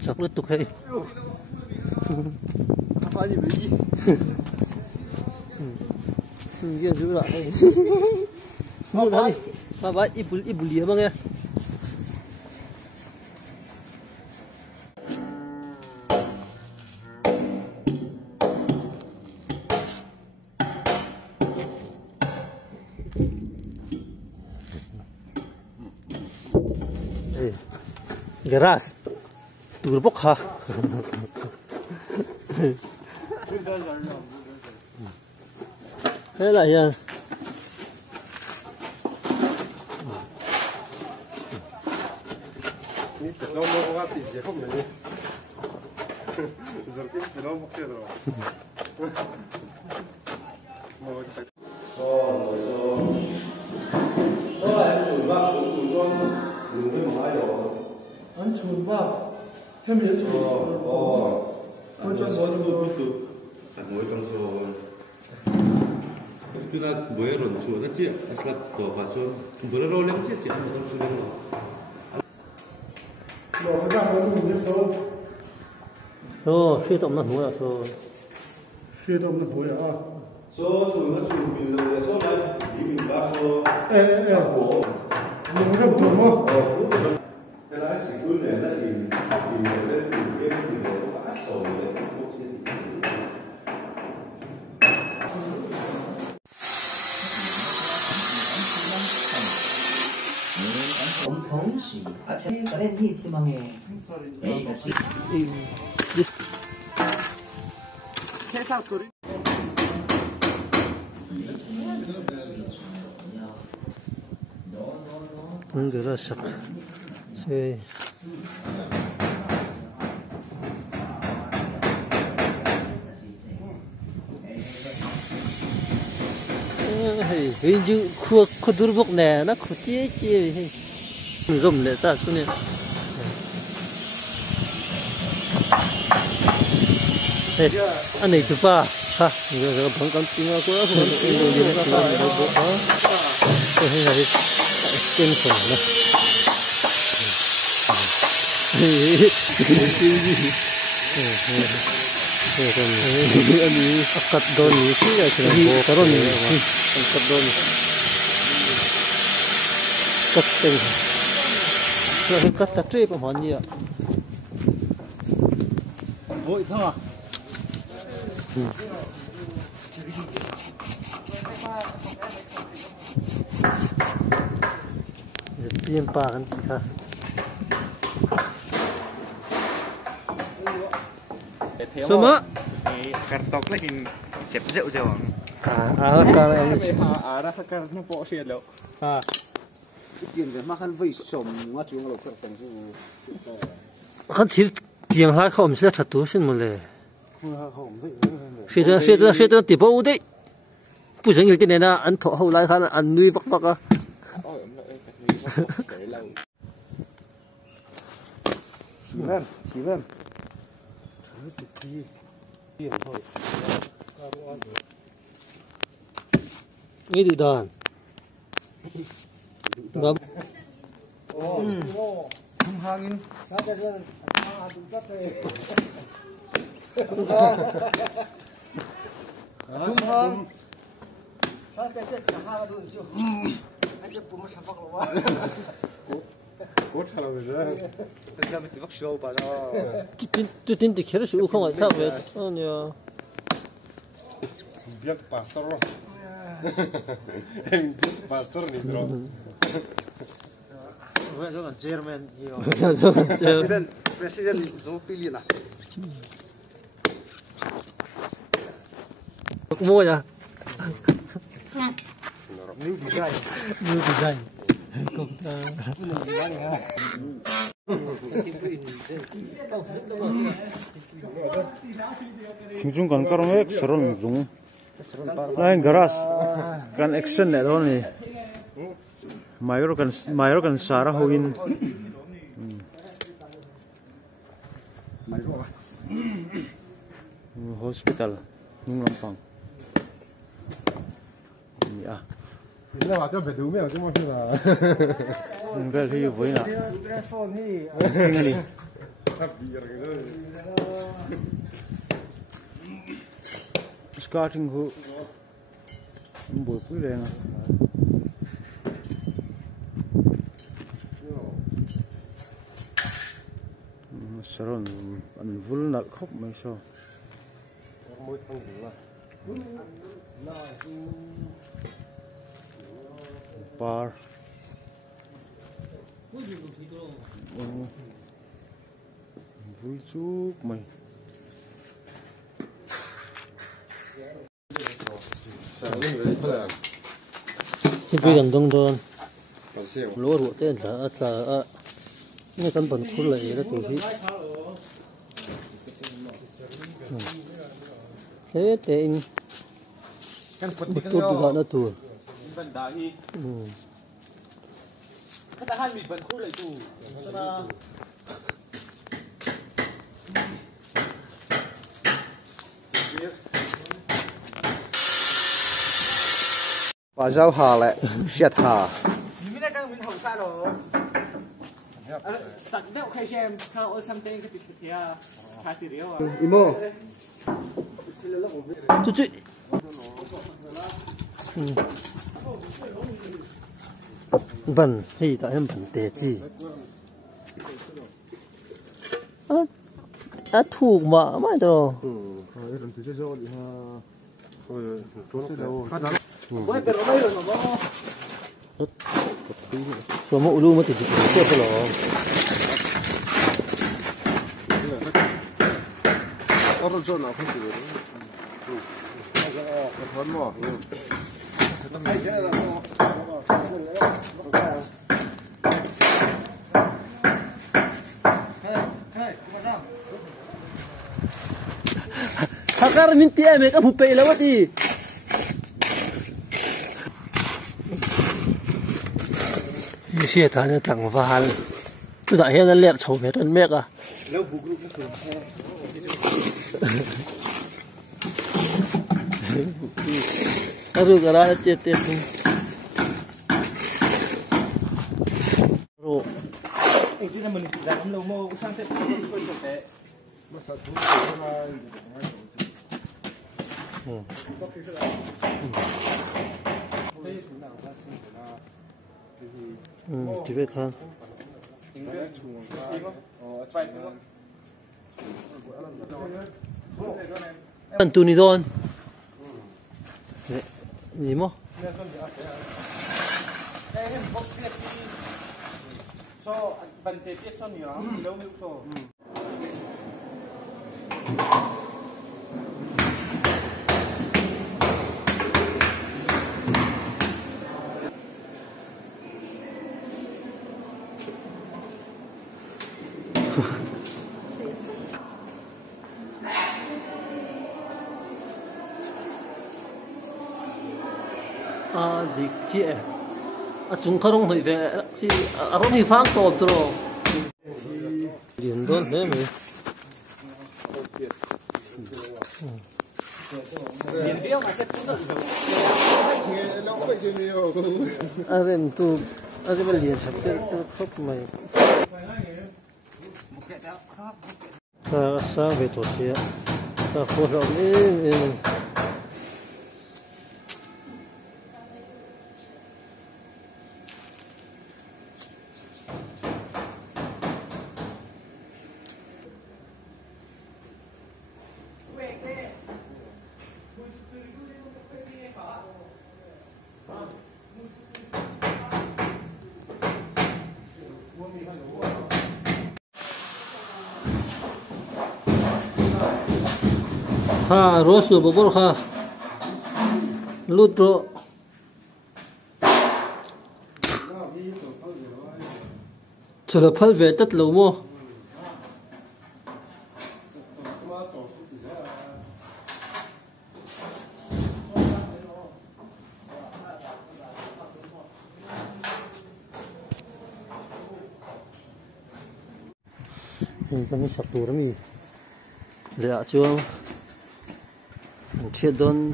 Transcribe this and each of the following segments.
Sọc liên tục hay. Apa gì vậy? Dia giữ lại. Mau đi. Apa ibu lia bang ya. Geras, turbok ha. Thế lại nha. Anh chuồn vào, thêm nhiều chuồn. Con cho số nó được. Mỗi con số. Chúng ta mới rồi chuồn nó chia, asal tổ và chuồn, bữa đó lên chia chỉ một con số lên rồi. Rồi cái nào nó đủ số. Phi động nó nuôi rồi. Phi động nó nuôi à? Số chuồn nó chuồn mình là số này, thì mình ba số. Mình không thuần không? Cái lái xì quân này là in lên từ cái thì nó bá sầu lên quốc trên. 同時，而且嗰啲呢添嘅，呢個是。 Geras sak. Say. Hình như khu turbok này nó khu chia dùng để ta xuống này. Anh này chụp à? Ha, giờ bằng con tiếng của nó không được nhiều như thế nào đó. Cái này là trên phần này. Ini akad doni sih ya kira taruh nih akad doni cutting rồi cắt tắt tree bằng hòn gì ạ vội thôi tiêm pa kan ha semua kartok lagi cep jauh-jauh. Kalau yang arah sekarang nak bawa sih lo. Tiền cái mắc khăn vây sầm ngã xuống lột cái tổng số. kan tiếng hai không sẽ thật tốt xin một lệ. Không thấy. Sẽ tiếp bao đấy. Bù sinh cái này là ăn thọ hậu lại khăn ăn nuôi vắt vắt à. Chỉ lên. Ini di dalam. Ngam. Không hangin. Sao cái đó ăn tụt tắt thế. Không hang. Sao cái đó hang tụt chưa. Anhจะปุ่มมาชับกว่าcố trả lời rồi bây giờ mình bắt show bà đó tin thì khi đó sự không phải sao vậy nhờ biết pastor rồi em biết pastor này rồi vậy rồi chairman president số pili na mua ya new design Chung kan karom ek seron jung. Lain garas kan action ne don ni. Mayor kan sara hoin. Hospital Nung Lampang. Ya. 那话就别丢面，这么是啦。Vel hi voi na. Telefon hi. Ngani. Starting ho. Boi pui le na. Saron an vul na khop mai so. Mới thằng gì mà. Par. Vui chúc mày. Chỉ bây gần đông đơn lúa ruộng tên là nghe căn bản khôn lại đó tụi chị thế tên bút tốt được nó tụi Bà rau hà lại, giặt hà. Mình đã đang mình hậu xa rồi. Sẵn đeo khai xem, khao ôi xăm tên cái tích thực hiện khá tỷ riêng à. Imo. tụi chị bẩn thì tại em bẩn tệ gì thuộc mà mai đâu 이런 드셔서 어디 하. 가자. Ôi, pero bây giờ nó có rồi mụ luôn mới thì được cái lò 떨어져 나 혹시 그래. 건 뭐. Hakar minti em cái phụ bệ là what đi xe thà nó thẳng vào tôi đã hiện ra liệt sầu về đơn mẹ à rồi cái đó chết chết rồi cái này mình làm lâu mô sang tết tôi sẽ chỉ biết hơn anh tu ni don gì mà so bạn thể tiết cho nhiều lâu lâu so đi chị chúng ta không phải về chị không phải phán tốt rồi liền đó đấy mình liền viết mà sẽ cũng được rồi em tu em bên liền sắp tới khóc mày ta sang về tổ xe ta phô rộng em ha rô sửa bộ bố ha lút rô chờ là phật về tất lâu mô kami sắp tù rami lệ chuông chia đôn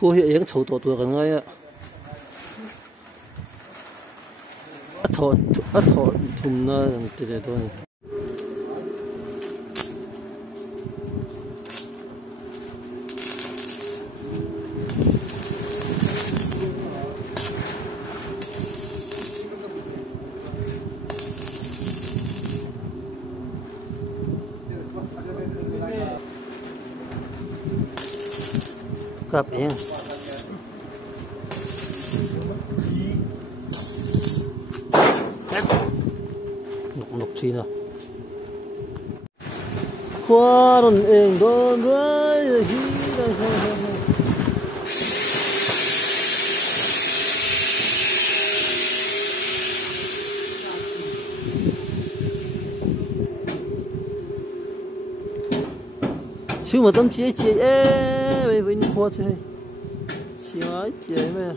khu hiện những chầu tổ tuổi gần ngay ạ thọ thùng nó từ đây thôi cặp em nục chi nào qua đồn em đồn với hi đang chứ mà tâm chế chế ê với những khoa chơi xíu ấy chế mà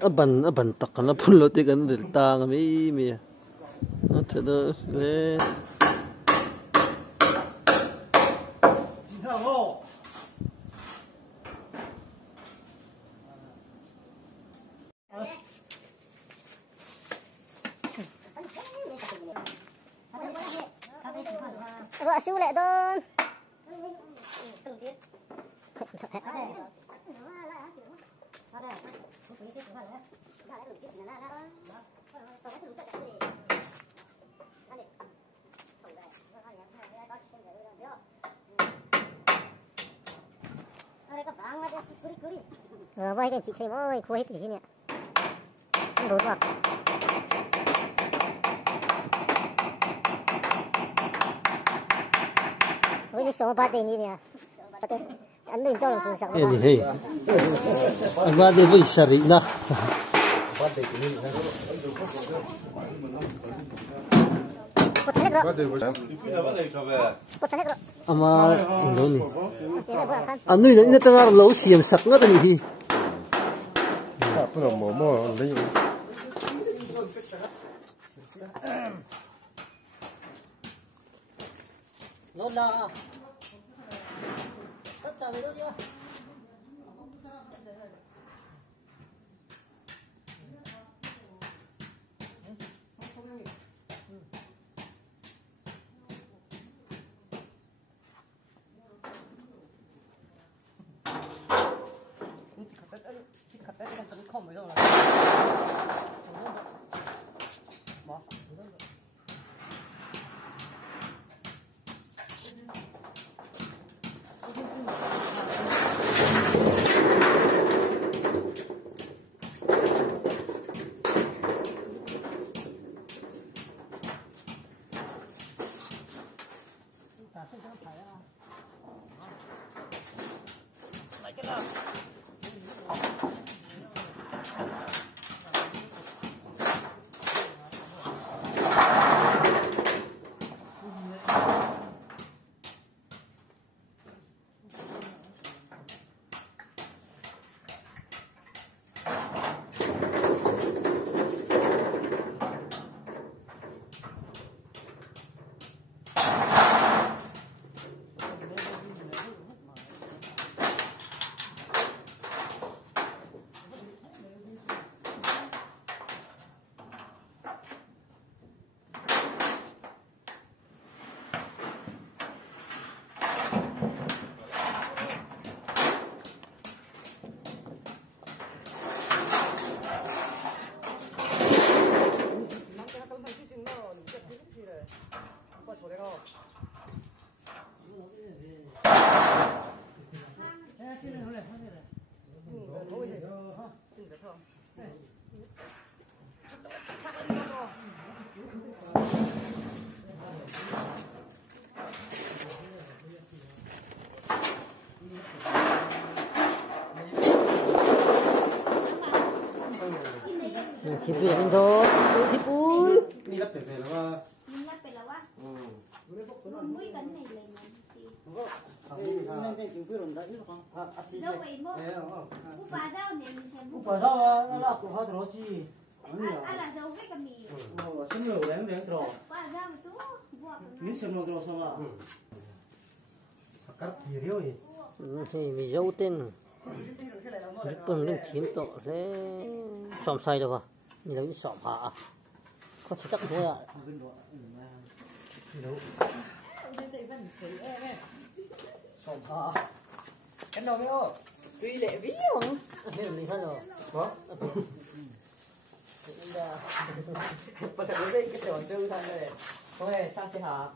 aban takkan la pun lote kan del tang mi atado le Rồi siêu lệ đơn. Rồi quay cái chị thêm ơi, khô hết thì nè. Không đốn vào. Ini semua batin ini ya. Anda yang jalan susah. ini hei agak dia boleh cari nah ama ini anu ini tengah lau siam sak nggak tadi hi Apa nama mau lấy Lola. Tất cả về đâu chưa? Thì biển thôi, thì bui. Ni lắp phải là Mình nhắc về là quá. Mũi cắn này lên dâu vậy mốt cú phá dâu này mình xem cú phá dâu là cú phá dâu chi ăn là dâu với cái mì xem nhiều đấy đấy rồi phá dâu một chút miếng xem nhiều rồi sao mà cắt gì riêu gì thì vì dâu tên bưng lên chìm tổ thế xòm say đâu à như là những xòm hả có thể chắc thôi ạ xòm hả em đâu biết không tuy lệ ví không thế là mình hết rồi có bây giờ đối với cái sườn chơi thân này thôi sang chơi hả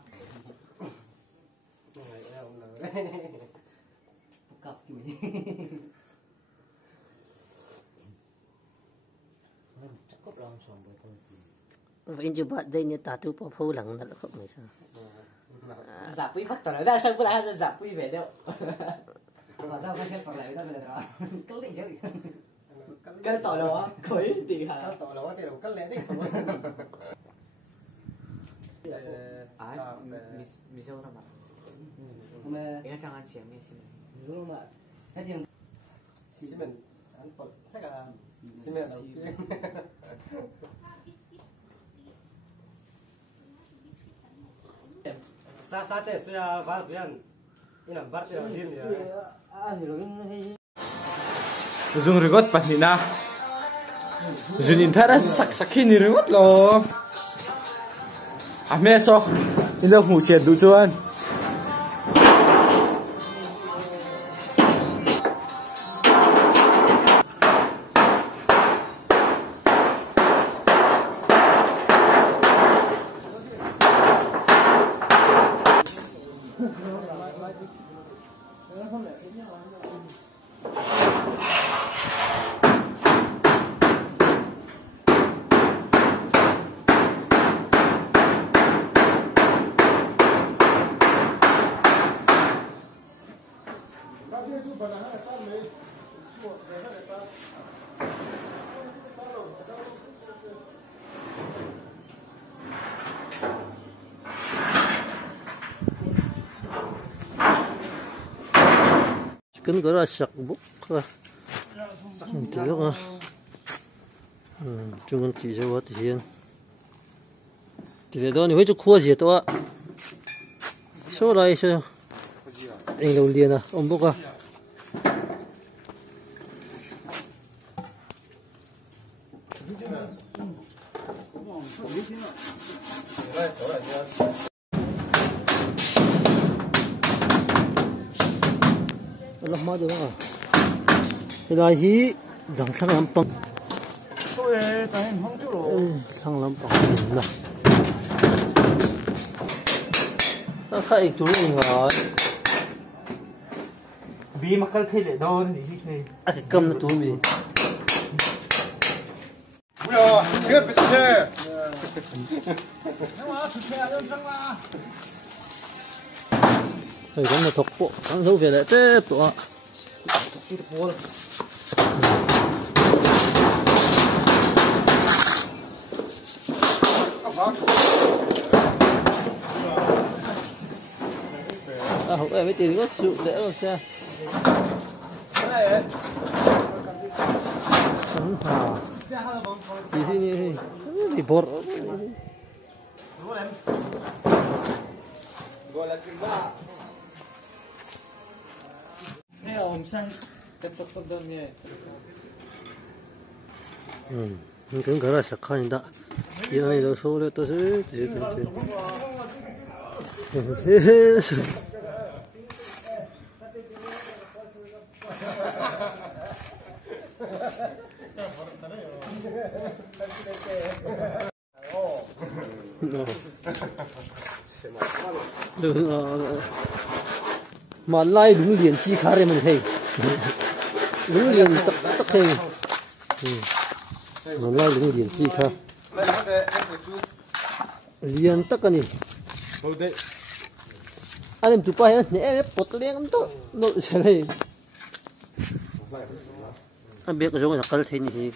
cặp gì chắc cốt lòng sòng với tôi vậy chứ bạn đây như ta tu bảo phô lặng là không phải sao giả quý bắt tao ra sang bữa nay giả quý về đâu mà sao phải còn lại ra bây giờ cố định chứ cái tỏi đó khối thì hả cái tỏi đó thì đâu cắt lẽ đấy ai mi sao ra mà cái trang ăn xiêm mi xiêm đúng không ạ cái gì xí mình ăn bột thế cả xí mình đầu tiên sa thế suy vào viện ini nampak dia dia Dùng rigot panina. Dùng intera sakhi ni rigot lo. Ame so, ini hu sia du chuan. cứng cái là sặc bút thôi tí nữa chúng con chỉ cho thì hiện thì đó nếu cho khua gì đó số này sao anh đầu liền à ông bốc à lắm má được không? Cái này hí đằng sang làm bằng. tôi tại không chú rồi sang làm bằng này. Nó khai chú mình rồi. Vì mà cần khi để đâu thì gì này? À cái cơm nó túi mình. 뭐야 이거 비슷해 Rồi cái này thuộc bộ, thằng dâu về lại tiếp tục. À, không em mới tìm có sự để rồi xe. Thì bột. gọi là kim ba Hey, ông sang cái tóc con đơn nhé. Cứ cái là sạc khăn đã. Cái này đâu số đấy tôi sẽ mà lai đúng liền chi khá đấy mình thấy đúng liền tắc thấy mà lai đúng liền chi khá liền tắc cái này anh em chụp bài nhé em bật liền đó nó sẽ này anh biết cái giống là cái thế này